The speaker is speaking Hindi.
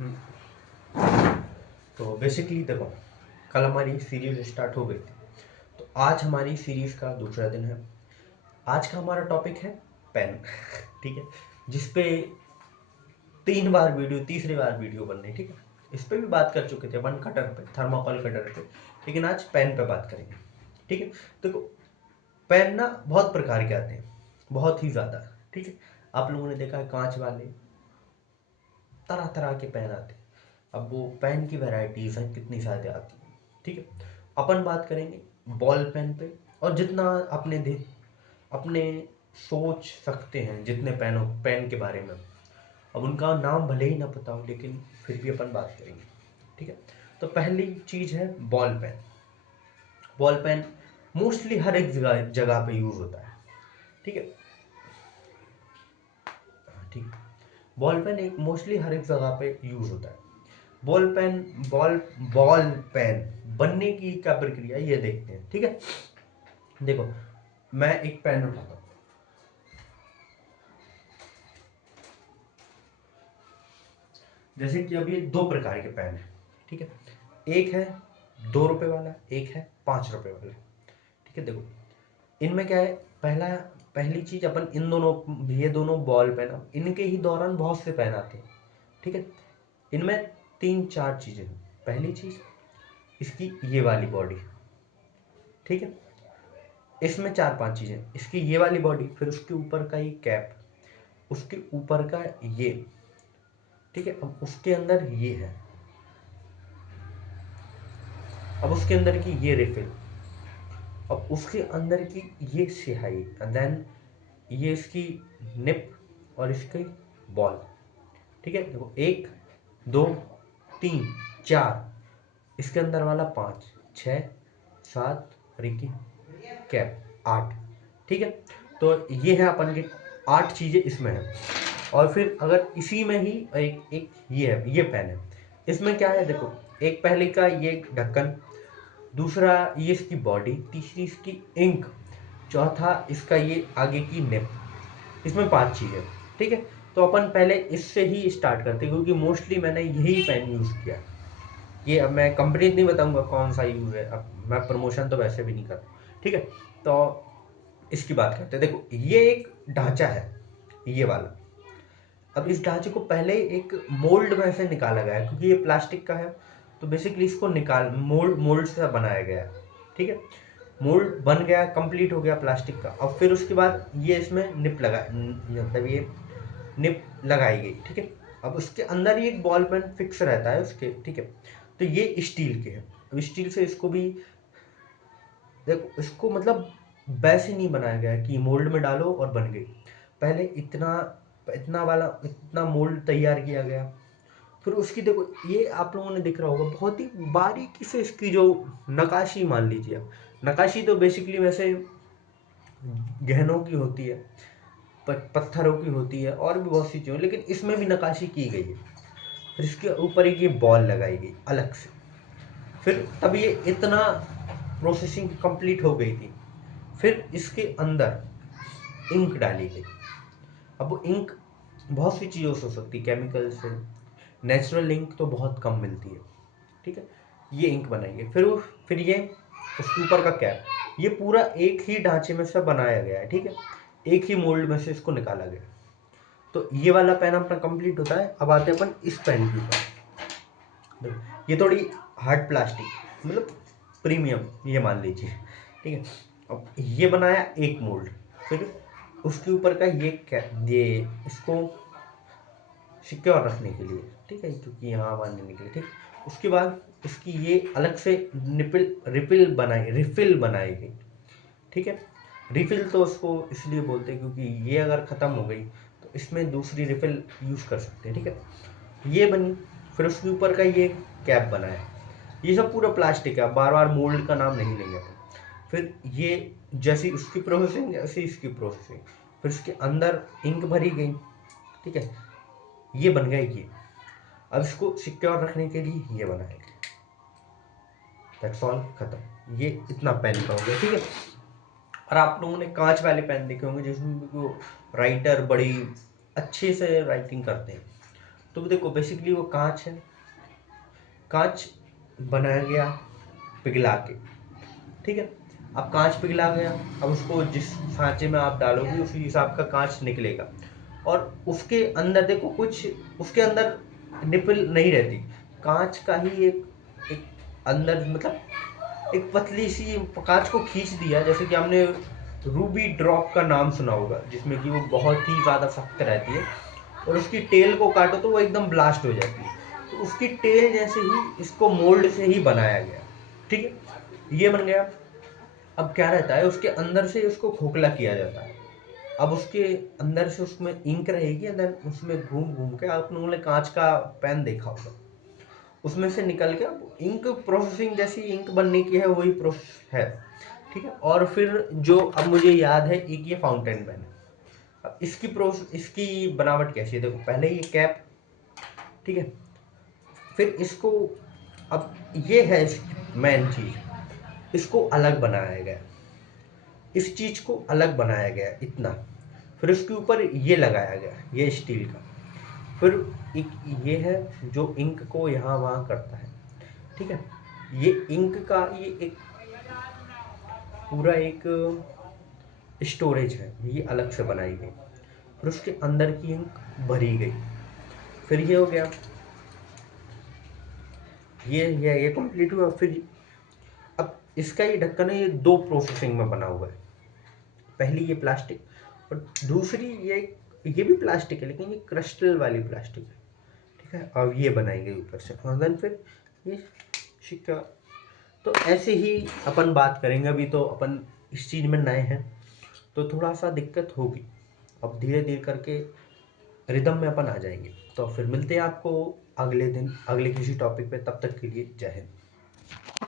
हम्म, तो बेसिकली देखो, कल हमारी सीरीज स्टार्ट हो गई थी, तो आज हमारी सीरीज का दूसरा दिन है। आज का हमारा टॉपिक है पेन। ठीक है, जिसपे 3 बार वीडियो, तीसरी बार वीडियो बन रही। ठीक है, इस पे भी बात कर चुके थे अपन कटर पे, थर्माकोल कटर पे, लेकिन आज पेन पे बात करेंगे। ठीक है, देखो पेन ना बहुत प्रकार के आते हैं, बहुत ही ज़्यादा। ठीक है, आप लोगों ने देखा है कांच वाले, तरह तरह के पेन आते हैं। अब वो पेन की वैरायटीज हैं, कितनी सारी आती हैं। ठीक है, अपन बात करेंगे बॉल पेन पे, और जितना अपने सोच सकते हैं जितने पेन के बारे में। अब उनका नाम भले ही ना पता हो, लेकिन फिर भी अपन बात करेंगे। ठीक है, तो पहली चीज़ है ball pen. Ball pen mostly हर एक जगह जगह पे यूज़ होता है। ठीक है, ठीक है, बॉल पेन एक मोस्टली हर एक जगह पे यूज़ होता है। Ball pen, ball ball pen बनने की क्या प्रक्रिया है, ये देखते हैं। ठीक है, देखो मैं एक पेन उठाता हूँ। जैसे कि अब ये दो प्रकार के पेन है। ठीक है, एक है 2 रुपए वाला, एक है 5 रुपए वाला। ठीक है, देखो इनमें क्या है, पहली चीज अपन इन दोनों, ये दोनों बॉल पेन, अब इनके ही दौरान बहुत से पेन आते हैं। ठीक है, इनमें 3-4 चीजें हैं। पहली चीज इसकी ये वाली बॉडी। ठीक है, इसमें 4-5 चीजें, इसकी ये वाली बॉडी, फिर उसके ऊपर का ये कैप, उसके ऊपर का ये। ठीक है, अब उसके अंदर ये है, अब उसके अंदर की ये रिफिल, अब उसके अंदर की ये स्याही, देन ये इसकी निप और इसकी बॉल। ठीक है, देखो 1 2 3 4, इसके अंदर वाला 5 6 7 और एक कैप 8। ठीक है, तो ये है अपन के 8 चीज़ें इसमें है। और फिर अगर इसी में ही एक एक ये है, ये पेन है। इसमें क्या है, देखो एक पहले का ये ढक्कन, दूसरा ये इसकी बॉडी, तीसरी इसकी इंक, चौथा इसका ये आगे की निप। इसमें 5 चीज़ें। ठीक है, तो अपन पहले इससे ही स्टार्ट करते हैं, क्योंकि मोस्टली मैंने यही पेन यूज़ किया है। ये अब मैं कंपनी नहीं बताऊंगा कौन सा यूज़ है, अब मैं प्रमोशन तो वैसे भी नहीं करता। ठीक है, तो इसकी बात करते हैं। देखो ये एक ढांचा है, ये वाला। अब इस ढांचे को पहले एक मोल्ड में से निकाला गया है, क्योंकि ये प्लास्टिक का है, तो बेसिकली इसको निकाल मोल्ड से बनाया गया है। ठीक है, मोल्ड बन गया, कंप्लीट हो गया प्लास्टिक का। अब फिर उसके बाद ये इसमें निप लगा, मतलब ये निप लगाई गई। ठीक है, अब उसके अंदर ही एक बॉल पेन फिक्स रहता है उसके। ठीक है, तो ये स्टील के हैं। अब स्टील से इसको भी देखो, इसको मतलब वैसे नहीं बनाया गया है कि मोल्ड में डालो और बन गई। पहले इतना इतना मोल्ड तैयार किया गया, फिर उसकी देखो, ये आप लोगों ने दिख रहा होगा बहुत ही बारीकी से इसकी जो नकाशी, मान लीजिए आप, नकाशी तो बेसिकली वैसे गहनों की होती है, पत्थरों की होती है, और भी बहुत सी चीज़ों, लेकिन इसमें भी नकाशी की गई है। फिर इसके ऊपर एक ये बॉल लगाई गई अलग से। फिर तब ये इतना प्रोसेसिंग कंप्लीट हो गई थी। फिर इसके अंदर इंक डाली गई। अब वो इंक बहुत सी चीज़ों से हो सकती है, केमिकल से। नेचुरल इंक तो बहुत कम मिलती है। ठीक है, ये इंक बनाएंगे। फिर ये उसके ऊपर का कैप, ये पूरा एक ही ढांचे में से बनाया गया है। ठीक है, एक ही मोल्ड में से इसको निकाला गया। तो ये वाला पेन अपना कंप्लीट होता है। अब आते हैं अपन इस पेन के ऊपर। देखो, ये थोड़ी हार्ड प्लास्टिक, मतलब प्रीमियम, ये मान लीजिए। ठीक है, अब ये बनाया एक मोल्ड, फिर उसके ऊपर का ये इसको सिक्योर रखने के लिए। ठीक है, क्योंकि यहाँ मारने के लिए। ठीक, उसके बाद इसकी ये अलग से रिफिल बनाई गई। ठीक है, रिफिल तो उसको इसलिए बोलते हैं क्योंकि ये अगर ख़त्म हो गई तो इसमें दूसरी रिफिल यूज़ कर सकते हैं। ठीक है, ये बनी। फिर उसके ऊपर का ये कैप बनाया। ये सब पूरा प्लास्टिक है, बार बार मोल्ड का नाम नहीं लेंगे अपन। फिर ये जैसी उसकी प्रोसेसिंग, ऐसी इसकी प्रोसेसिंग। फिर इसके अंदर इंक भरी गई। ठीक है, ये बन गया ये। अब इसको सिक्योर रखने के लिए ये बनाया गया। दैट्स ऑल, खत्म। ये इतना पेन का हो गया। ठीक है, और आप लोगों ने कांच वाले पेन देखे होंगे, जिसमें वो राइटर बड़ी अच्छे से राइटिंग करते हैं, तो देखो बेसिकली वो कांच है, कांच बनाया गया पिघला के, ठीक है। अब कांच पिघला गया, अब उसको जिस सांचे में आप डालोगे उसी हिसाब का कांच निकलेगा। और उसके अंदर देखो कुछ, उसके अंदर निपल नहीं रहती, कांच का ही एक अंदर मतलब एक पतली सी कांच को खींच दिया, जैसे कि हमने रूबी ड्रॉप का नाम सुना होगा, जिसमें कि वो बहुत ही ज़्यादा सख्त रहती है और उसकी टेल को काटो तो वो एकदम ब्लास्ट हो जाती है। तो उसकी टेल जैसे ही इसको मोल्ड से ही बनाया गया, ठीक है, ये बन गया। अब क्या रहता है, उसके अंदर से उसको खोखला किया जाता है। अब उसके अंदर से उसमें इंक रहेगी, अंदर उसमें घूम घूम के, आपने कांच का पेन देखा होगा, उसमें से निकल के अब इंक प्रोसेसिंग जैसी इंक बनने की है, वही प्रोसेस है, ठीक है। और फिर जो अब मुझे याद है, एक ये फाउंटेन पेन है। अब इसकी बनावट कैसी है, देखो पहले ये कैप, ठीक है, फिर इसको, अब ये है मेन चीज, इसको अलग बनाया गया, इस चीज को अलग बनाया गया इतना, फिर उसके ऊपर ये लगाया गया, ये स्टील का, फिर एक ये है जो इंक को यहाँ वहाँ करता है, ठीक है। ये इंक का ये एक पूरा एक स्टोरेज है, ये अलग से बनाई गई, फिर उसके अंदर की इंक भरी गई, फिर ये हो गया, ये कंप्लीट हुआ। फिर अब इसका ये ढक्कन है, ये दो प्रोसेसिंग में बना हुआ है, पहली ये प्लास्टिक और दूसरी ये भी प्लास्टिक है, लेकिन ये क्रिस्टल वाली प्लास्टिक है, ठीक है। अब ये बनाई गई ऊपर से, और देन फिर ये सिक्का। तो ऐसे ही अपन बात करेंगे, अभी तो अपन इस चीज़ में नए हैं तो थोड़ा सा दिक्कत होगी, अब धीरे धीरे करके रिदम में अपन आ जाएंगे। तो फिर मिलते हैं आपको अगले दिन अगले किसी टॉपिक पे, तब तक के लिए जय हिंद।